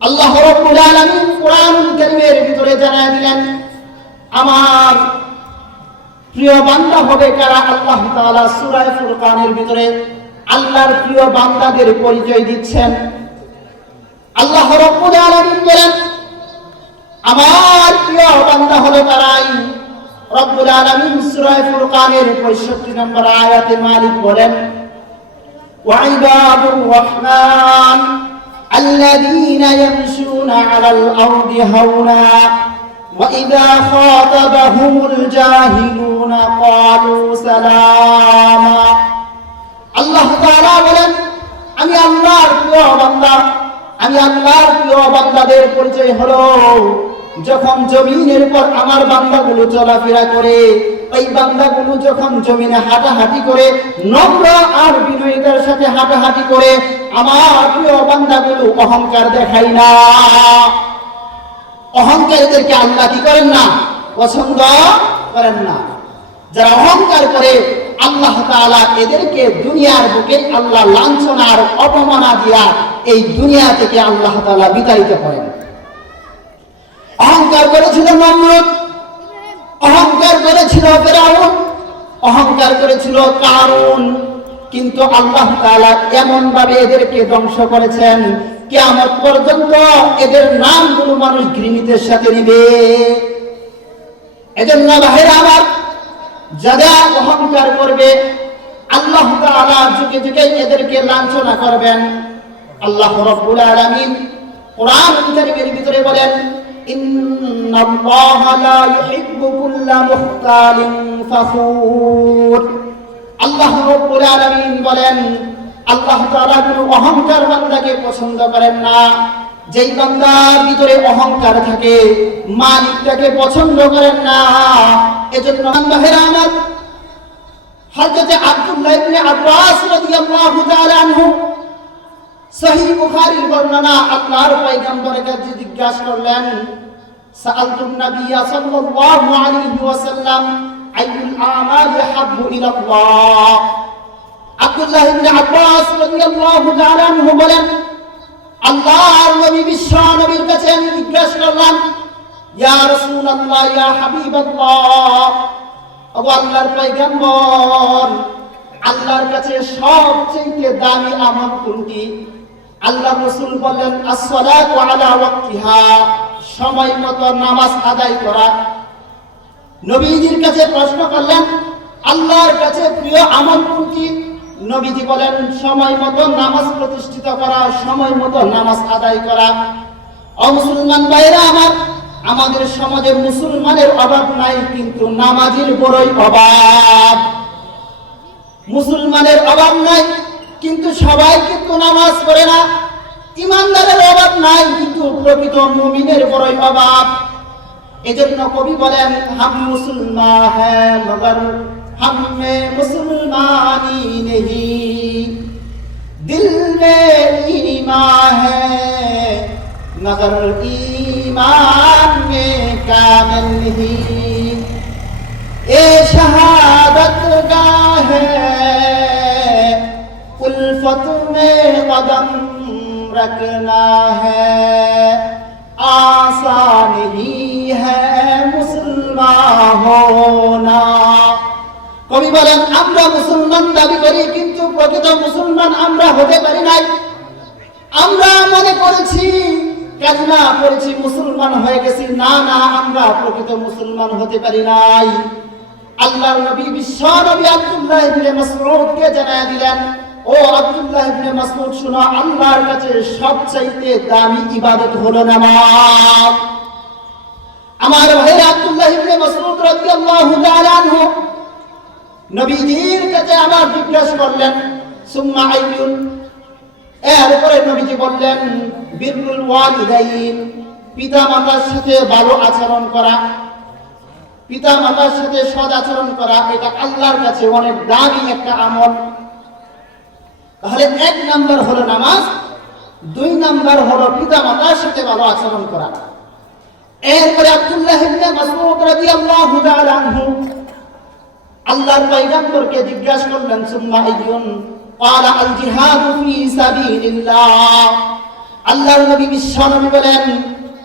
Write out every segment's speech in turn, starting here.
আল্লাহ রাব্বুল আলামিন কোরআনুল কারীমের ভিতরে জানায় দিলেন, আমার প্রিয় বান্দা হবে কারা। আল্লাহ তাআলা সূরা ফুরকানের ভিতরে আল্লাহর প্রিয় বান্দাদের পরিচয় দিচ্ছেন। আল্লাহ রাব্বুল আলামিন বলেন, আমার প্রিয় বান্দা হলো তারাই। রব্বুল আলামিন সূরা ফুরকানের 65 নম্বর আয়াতে মালিক বলেন, ওয়াইবাদুর রহমান আল্লাযীনা ইয়ামশুনা আলাল আরদি হাওনা ওয়া ইযা খাতাবাহুমুল জাহিলুনা ক্বালু সালামা। আল্লাহ তাআলা বলেন, আমি আল্লাহর প্রিয় বান্দা, আমি আল্লাহর প্রিয় বান্দাদের পরিচয় হলো যখন জমিনের উপর আমার বান্দাগুলো চলাফেরা করে, ওই বান্দাগুলো যখন জমিনে হাঁটাহাঁটি করে, নম্র আর বিনয়িতার সাথে হাঁটাহাঁটি করে, আমার প্রিয় বান্দাগুলো অহংকার দেখায় না। অহংকারীদেরকে আল্লাহ কি করেন না? পছন্দ করেন না। যারা অহংকার করে আল্লাহ তাআলা এদেরকে দুনিয়ার বুকে আল্লাহ লাঞ্ছনা আর অপমাননা দিয়া এই দুনিয়া থেকে আল্লাহ তাআলা বিতাড়িত করেন। অহংকার করেছিল নমরুদ, অহংকার করেছিল ফিরআউন, অহংকার করেছিল কারুন, কিন্তু আল্লাহ তাআলা এমন ভাবে এদেরকে ধ্বংস করেছেন, কিয়ামত পর্যন্ত এদের নামগুলো মানুষ ঘৃণিতের সাথে নিবে। এজন্য ভাইরা আমার, যারা অহংকার করবে আল্লাহ তাআলা যুগে যুগে এদেরকে লাঞ্ছনা করবেন। আল্লাহ রাব্বুল আলামিন কোরআনুল কারীমের ভিতরে বলেন, ইন্নাল্লাহা লা ইউহিব্বু কুল্লা মুখতালিন ফাখুর। আল্লাহ রাব্বুল আলামিন বলেন, আল্লাহ তাআলা কোনো অহংকার বান্দাকে পছন্দ করেন না। যেই বান্দার ভিতরে অহংকার থাকে মালিকটাকে পছন্দ করেন না। এজন্য বান্দাহেরা আমার, হযরত আব্দুল্লাহ ইবনে আব্বাস রাদিয়াল্লাহু তাআলা আনহু, সহিহ বুখারীর বর্ণনা, আল্লাহর পয়গম্বরের কাছে জিজ্ঞাসা করলেন, সাআলতুন নাবিয়্যা সাল্লাল্লাহু আলাইহি ওয়াসাল্লাম আইয়ুল আমালি হাব্বু ইলাল্লাহ। আব্দুল্লাহ ইবনে আব্বাস রাদিয়াল্লাহু তাআলা আনহু বলেন, আল্লাহর নবী বিশ্ব নবীর কাছে আমি জিজ্ঞাসা করলাম, ইয়া রাসূলুল্লাহ, ইয়া হাবিবাল্লাহ, ও আল্লাহর পয়গম্বর, আল্লাহর কাছে সবচেয়ে দামি আমল কোনটি? আল্লাহ রাসূল বললেন, as-সালাতু আলা ওয়াক্তিহা, সময় মতো নামাজ আদায় করা। নবীজির কাছে প্রশ্ন করলেন, আল্লাহর কাছে প্রিয় আমল কোনটি? নবীজি বলেন, সময় মতো নামাজ প্রতিষ্ঠিত করা, সময় মতো নামাজ আদায় করা। ও মুসলমান ভাইরা আমার, আমাদের সমাজে মুসলমানের অভাব নাই, কিন্তু নামাজের বড়ই অভাব। মুসলমানের অভাব নাই, কিন্তু সবাই কিন্তু নামাজ পড়ে না। ইমানদারের অভাব নাই, কিন্তু প্রকৃত মুমিনের বড়ই অভাব। এজন্য কবি বলেন, হাম মুসলমান হ্যাঁ মগর हम में मुसलमानी नहीं, दिल में ईमान है मगर ईमान में कामिल नहीं, ए शहादत गाह है उल्फत में कदम रखना है, आसान नहीं है मुसलमान होना। কবি বলেন, আমরা মুসলমান দাবি করি, কিন্তু প্রকৃত মুসলমান আমরা হতে পারি নাই। আমরা মনে করেছি কালিমা পড়েছি মুসলমান হয়ে গেছি, না না, আমরা প্রকৃত মুসলমান হতে পারি নাই। আল্লাহর নবী বিশ্ব নবী আব্দুল্লাহ ইবনে মাসউদকে জানায় দিলেন, ও আব্দুল্লাহ ইবনে মাসউদ শুনো, আল্লাহর কাছে সবচেয়ে দামি ইবাদত হলো নামাজ। আমার ভাই আব্দুল্লাহ ইবনে মাসউদ রাদিয়াল্লাহু তাআলা আনহু নবীজির কাছে আবার জিজ্ঞাসা করলেন, সুম্মা আইয়ুন, এরপরে নবীজি বললেন, বিররুল ওয়ালিদাইন, পিতা মাতার সাথে ভালো আচরণ করা, পিতা মাতার সাথে সৎ আচরণ করা, এটা আল্লাহর কাছে অনেক দামি একটা আমল। তাহলে 1 নাম্বার হলো নামাজ, 2 নাম্বার হলো পিতা মাতার সাথে ভালো আচরণ করা। এরপরে আব্দুল্লাহ ইবনে মাসউদ রাদিয়াল্লাহু তাআলা আনহু আল্লাহর পয়গম্বরকে জিজ্ঞাসা করলেন, সুম্মা আইয়ুন? ক্বালা আল জিহাদু ফি সাবিলিল্লাহ। আল্লাহর নবী বিশ্ব নবী বলেন,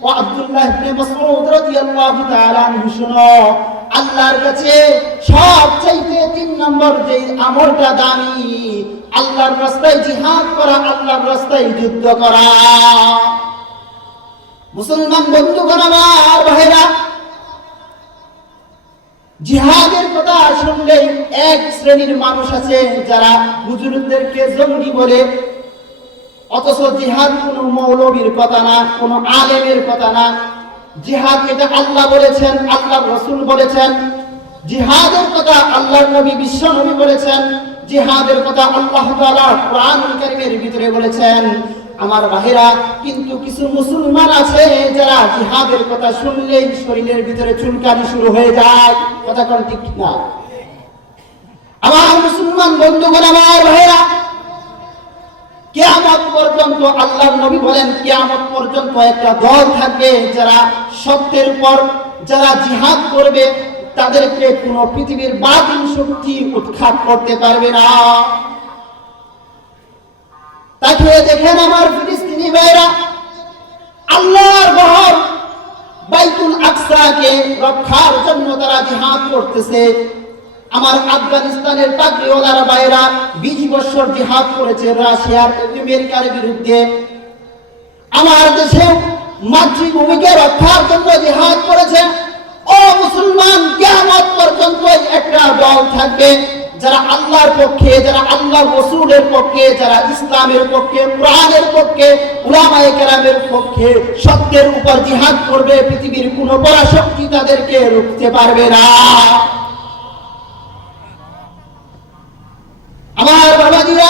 ও আব্দুল্লাহ ইবনে মাসউদ রাদিয়াল্লাহু তাআলা আনহু, শুনো, আল্লাহর কাছে সবচাইতে 3 নম্বর যে আমলটা দামি, আল্লাহর রাস্তায় জিহাদ করা, আল্লাহর রাস্তায় যুদ্ধ করা। মুসলমান বন্ধুগণ আমার, ভাইরা, জিহাদের কথা শুনলেই এক শ্রেণীর মানুষ আছে যারা হুজুরদেরকে জঙ্গি বলে, অথচ জিহাদ কোনো মৌলবীর কথা না, কোনো আলেমের কথা না। জিহাদ এটা আল্লাহ বলেছেন, আল্লাহর রাসূল বলেছেন। জিহাদের কথা আল্লাহর নবী বিশ্ব নবী বলেছেন। জিহাদের কথা আল্লাহ তাআলা কোরআনুল কারীমের ভিতরে বলেছেন। আমার ভাইরা, কিন্তু কিছু মুসলমান আছে যারা জিহাদের কথা শুনলেই শরীরের ভিতরে চুলকানি শুরু হয়ে যায়। কথা কোন ঠিক না? আমার মুসলমান বন্ধুগণ, আমার ভাইরা, কিয়ামত পর্যন্ত আল্লাহর নবী বলেন, কিয়ামত পর্যন্ত একটা দল থাকবে যারা সত্যের উপর যারা জিহাদ করবে, তাদেরকে কোনো পৃথিবীর বাতিল শক্তি উৎখাত করতে পারবে না। তাকে দেখেন আমার ফিলিস্তিনি ভাইরা, আল্লাহর ঘর বাইতুল আকসাকে রক্ষার জন্য তারা জিহাদ করতেছে। আমার আফগানিস্তানের পাগড়িওয়ালারা ভাইরা 20 বছর জিহাদ করেছে রাশিয়ার আমেরিকার বিরুদ্ধে। আমার দেশে মাতৃভূমিকে রক্ষার জন্য জিহাদ করেছে। ও মুসলমান, কিয়ামত পর্যন্ত একটা দল থাকবে যারা আল্লাহর পক্ষে, যারা আল্লাহর রাসূলের পক্ষে, যারা ইসলামের পক্ষে, কোরআনের পক্ষে, উলামায়ে কেরামের পক্ষে সত্যের উপর জিহাদ করবে। পৃথিবীর কোনো পরাশক্তি তাদেরকে রুখতে পারবে না। আমার বাবাজিরা,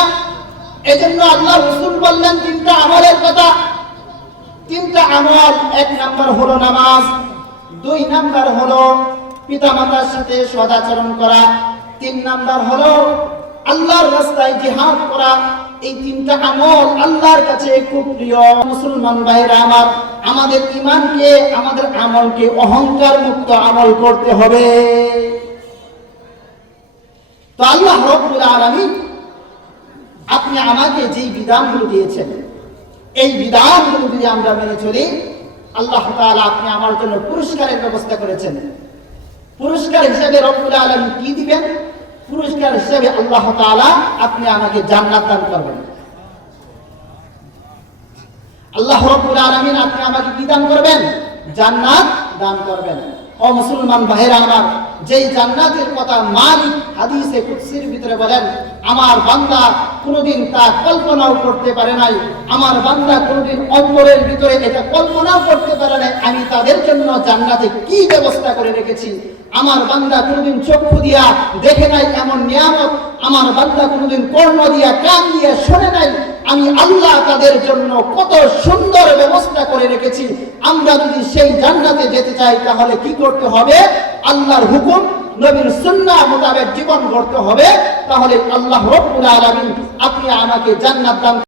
এজন্য আল্লাহ রাসূল বললেন 3টা আমলের কথা। 3টা আমল, 1 নাম্বার হলো নামাজ, 2 নাম্বার হলো পিতামাতার সাথে সদাচরণ করা, 3 নাম্বার হলো আল্লাহর রাস্তায় জিহাদ করা। এই 3টা আমল আল্লাহর কাছে খুব প্রিয়। মুসলমান ভাইরা আমার, আমাদের ঈমানকে, আমাদের আমলকে অহংকার মুক্ত আমল করতে হবে। তো আল্লাহ রাব্বুল আলামিন আপনি আমাকে যেই বিধানগুলো দিয়েছেন, এই বিধানগুলো যদি আমরা মেনে চলি, আল্লাহ তাআলা আপনি আমার জন্য পুরস্কারের ব্যবস্থা করেছেন। পুরস্কার হিসেবে রব্বুল আলামিন কি দিবেন? পুরস্কার হিসেবে আল্লাহ তাআলা আপনি আমাকে জান্নাত দান করবেন। আল্লাহ রাব্বুল আলামিন আপনি আমাকে কি দান করবেন? জান্নাত দান করবেন। ও মুসলমান ভাইরা আমার, যেই জান্নাতের কথা মালিক হাদিসে কুদসির ভিতরে বলেন, আমার বান্দা কোনোদিন তা কল্পনাও করতে পারে নাই, আমার বান্দা কোনোদিন অন্তরের ভিতরে এটা কল্পনাও করতে পারে নাই আমি তাদের জন্য জান্নাতে কি ব্যবস্থা করে রেখেছি। আমার বান্দা কোনোদিন চক্ষু দিয়া দেখে নাই এমন নিয়ামত, আমার বান্দা কোনোদিন কর্ণ দিয়া, কান দিয়া শোনে নাই আমি আল্লাহ তাদের জন্য কত সুন্দর ব্যবস্থা করে রেখেছি। আমরা যদি সেই জান্নাতে যেতে চাই তাহলে কি করতে হবে? আল্লাহর হুকুম, নবীর সুন্নাহ মোতাবেক জীবন গড়তে হবে। তাহলে আল্লাহ রাব্বুল আলামিন আপনি আমাকে জান্নাত দান